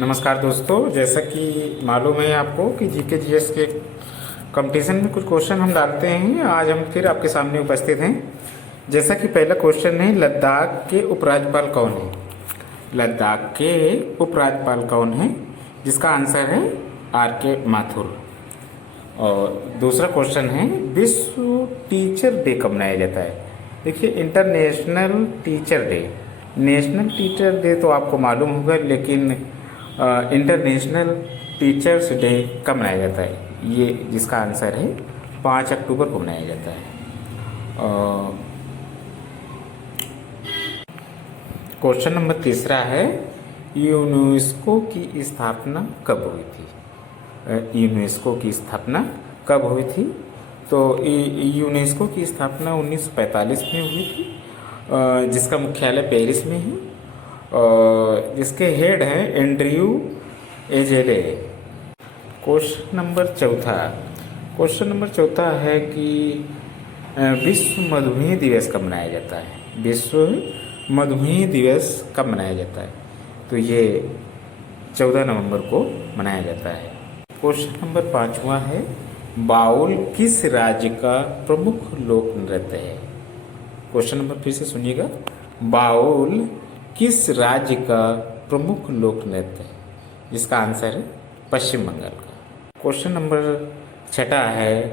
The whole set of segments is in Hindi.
नमस्कार दोस्तों, जैसा कि मालूम है आपको कि जीके जीएस के कंपटीशन में कुछ क्वेश्चन हम डालते हैं। आज हम फिर आपके सामने उपस्थित हैं। जैसा कि पहला क्वेश्चन है, लद्दाख के उपराज्यपाल कौन है? लद्दाख के उपराज्यपाल कौन है? जिसका आंसर है आर के माथुर। और दूसरा क्वेश्चन है, विश्व टीचर डे कब मनाया जाता है? देखिए, international teacher day, national teacher day तो आपको मालूम होगा, लेकिन इंटरनेशनल टीचर्स डे कब मनाया जाता है? ये जिसका आंसर है 5 अक्टूबर को मनाया जाता है। क्वेश्चन नंबर तीसरा है, यूनेस्को की स्थापना कब हुई थी? यूनेस्को की स्थापना कब हुई थी? तो यूनेस्को की स्थापना 1945 में हुई थी, जिसका मुख्यालय पेरिस में है और जिसके हेड हैं एंड्रयू एजेले। क्वेश्चन नंबर चौथा है कि विश्व मधुमेह दिवस कब मनाया जाता है? विश्व मधुमेह दिवस कब मनाया जाता है? तो ये 14 नवंबर को मनाया जाता है। क्वेश्चन नंबर 5वां है, बाउल किस राज्य का प्रमुख लोक नृत्य है? क्वेश्चन नंबर फिर से सुनिएगा, बाउल किस राज्य का प्रमुख लोक नृत्य है? जिसका आंसर है पश्चिम बंगाल का। क्वेश्चन नंबर 6 है,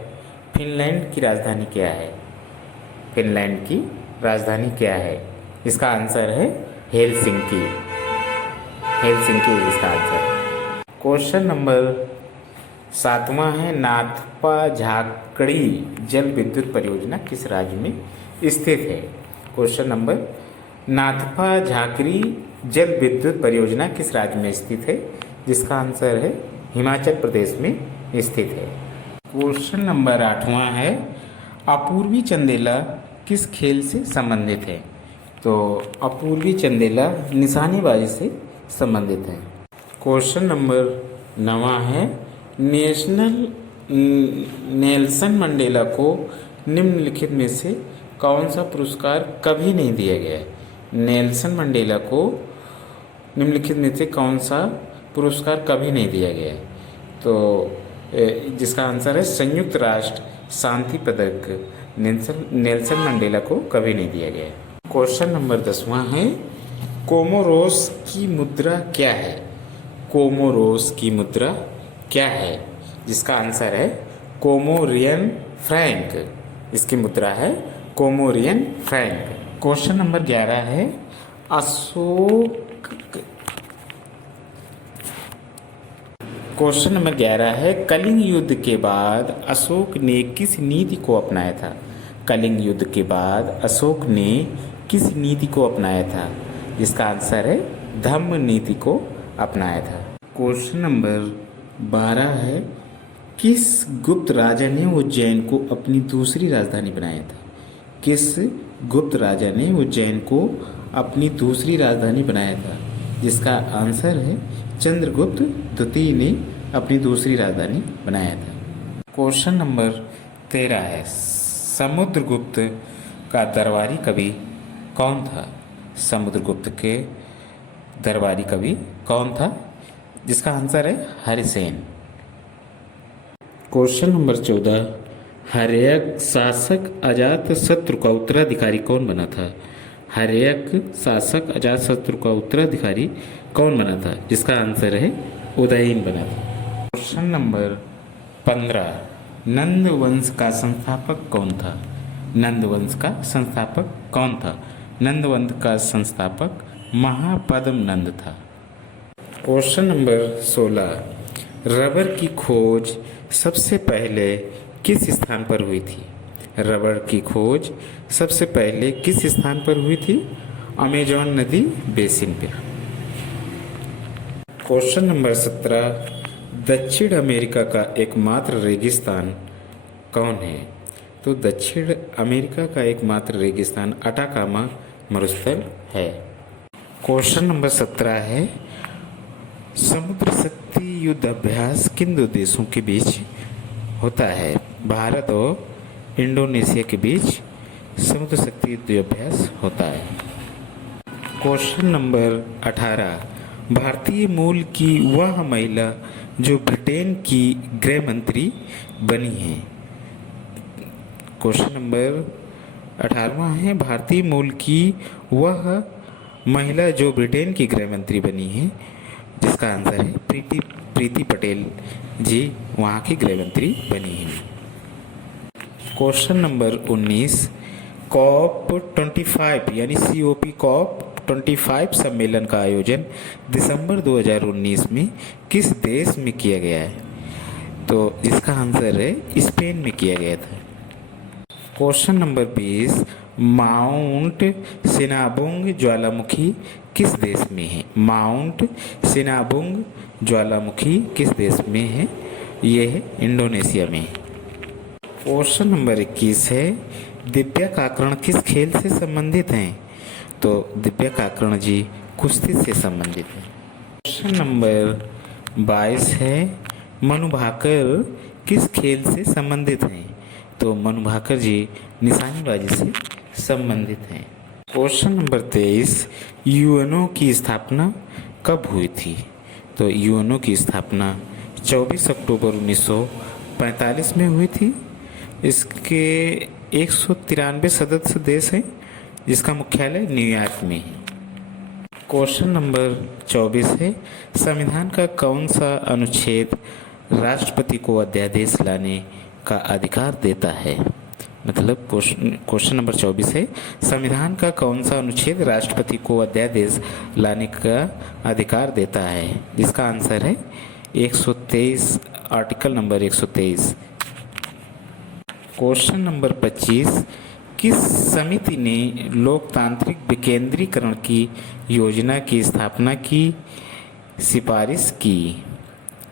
फिनलैंड की राजधानी क्या है? फिनलैंड की राजधानी क्या है? इसका आंसर है हेलसिंकी। हेलसिंकी इसका आंसर है। क्वेश्चन नंबर 7वां है, नाथपा झाकड़ी जल विद्युत परियोजना किस राज्य में स्थित है? क्वेश्चन नंबर, नाथपा झाकड़ी जल विद्युत परियोजना किस राज्य में स्थित है? जिसका आंसर है हिमाचल प्रदेश में स्थित है। क्वेश्चन नंबर 8वां है, अपूर्वी चंदेला किस खेल से संबंधित है? तो अपूर्वी चंदेला निशानेबाजी से संबंधित है। क्वेश्चन नंबर 9वां है, नेल्सन मंडेला को निम्नलिखित में से कौन सा पुरस्कार कभी नहीं दिया गया है? नेल्सन मंडेला को निम्नलिखित में से कौन सा पुरस्कार कभी नहीं दिया गया है? तो जिसका आंसर है संयुक्त राष्ट्र शांति पदक नेल्सन मंडेला को कभी नहीं दिया गया है। क्वेश्चन नंबर 10वां है, कोमोरोस की मुद्रा क्या है? कोमोरोस की मुद्रा क्या है? जिसका आंसर है कोमोरियन फ्रैंक। इसकी मुद्रा है कोमोरियन फ्रैंक। क्वेश्चन नंबर 11 है, क्वेश्चन नंबर 11 है, कलिंग युद्ध के बाद अशोक ने किस नीति को अपनाया था? कलिंग युद्ध के बाद अशोक ने किस नीति को अपनाया था? जिसका आंसर है धम्म नीति को अपनाया था। क्वेश्चन नंबर 12 है, किस गुप्त राजा ने उज्जैन को अपनी दूसरी राजधानी बनाया था? किस गुप्त राजा ने उज्जैन को अपनी दूसरी राजधानी बनाया था? जिसका आंसर है चंद्रगुप्त द्वितीय ने अपनी दूसरी राजधानी बनाया था। क्वेश्चन नंबर 13 है, समुद्रगुप्त का दरबारी कवि कौन था? समुद्रगुप्त के दरबारी कवि कौन था? जिसका आंसर है हरिसेन। क्वेश्चन नंबर 14, हर्यक शासक अजातशत्रु का उत्तराधिकारी कौन बना था? हर्यक शासक अजातशत्रु का उत्तराधिकारी कौन बना था? जिसका आंसर है उदयन बना था। क्वेश्चन नंबर 15, नंद वंश का संस्थापक कौन था? नंद वंश का संस्थापक कौन था? नंद वंश का संस्थापक महापद्म नंद था। क्वेश्चन नंबर 16, रबर की खोज सबसे पहले किस स्थान पर हुई थी? रबर की खोज सबसे पहले किस स्थान पर हुई थी? अमेजॉन नदी बेसिन पर। क्वेश्चन नंबर 17, दक्षिण अमेरिका का एकमात्र रेगिस्तान कौन है? तो दक्षिण अमेरिका का एकमात्र रेगिस्तान अटाकामा मरुस्थल है। क्वेश्चन नंबर 17 है, समुद्र शक्ति युद्ध अभ्यास किन दो देशों के बीच होता है? भारत और इंडोनेशिया के बीच समुद्र शक्ति युद्ध अभ्यास होता है। क्वेश्चन नंबर 18, भारतीय मूल की वह महिला जो ब्रिटेन की गृह मंत्री बनी है। क्वेश्चन नंबर 18वां है, भारतीय मूल की वह महिला जो ब्रिटेन की गृह मंत्री बनी है, जिसका आंसर है प्रीति पटेल जी वहाँ की गृह मंत्री बनी हैं। क्वेश्चन नंबर 19, COP 25 यानी COP COP 25 सम्मेलन का आयोजन दिसंबर 2019 में किस देश में किया गया है? तो इसका आंसर है स्पेन में किया गया था। क्वेश्चन नंबर 20, माउंट सिनाबुंग ज्वालामुखी किस देश में है? माउंट सिनाबुंग ज्वालामुखी किस देश में है? यह है इंडोनेशिया में। क्वेश्चन नंबर 21 है, दिव्या काकरण किस खेल से संबंधित हैं? तो दिव्या काकरण जी कुश्ती से संबंधित हैं। क्वेश्चन नंबर 22 है, मनु भाकर किस खेल से संबंधित हैं? तो मनु भाकर जी निशानेबाजी से संबंधित हैं। क्वेश्चन नंबर 23, यूएनओ की स्थापना कब हुई थी? तो यूएनओ की स्थापना 24 अक्टूबर 1945 में हुई थी। इसके 193 सदस्य देश हैं, जिसका मुख्यालय न्यूयॉर्क में है। क्वेश्चन नंबर 24 है, संविधान का कौन सा अनुच्छेद राष्ट्रपति को अध्यादेश लाने का अधिकार देता है? मतलब क्वेश्चन नंबर 24 है, संविधान का कौन सा अनुच्छेद राष्ट्रपति को अध्यादेश लाने का अधिकार देता है? जिसका आंसर है 123, आर्टिकल नंबर 123। क्वेश्चन नंबर 25, किस समिति ने लोकतांत्रिक विकेंद्रीकरण की योजना की स्थापना की सिफारिश की?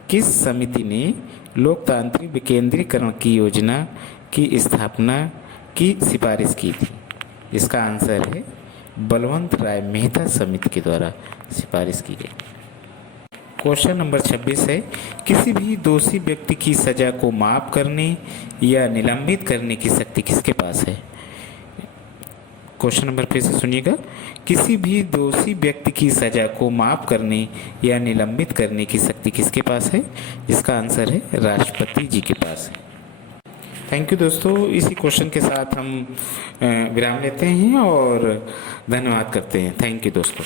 किस समिति ने लोकतांत्रिक विकेंद्रीकरण की योजना की स्थापना की सिफारिश की थी? इसका आंसर है बलवंत राय मेहता समिति के द्वारा सिफारिश की गई। क्वेश्चन नंबर 26 है, किसी भी दोषी व्यक्ति की सजा को माफ करने या निलंबित करने की शक्ति किसके पास है? क्वेश्चन नंबर फिर से सुनिएगा, किसी भी दोषी व्यक्ति की सजा को माफ करने या निलंबित करने की शक्ति किसके पास है? जिसका आंसर है राष्ट्रपति जी के पास है। थैंक यू दोस्तों, इसी क्वेश्चन के साथ हम विराम लेते हैं और धन्यवाद करते हैं। थैंक यू दोस्तों।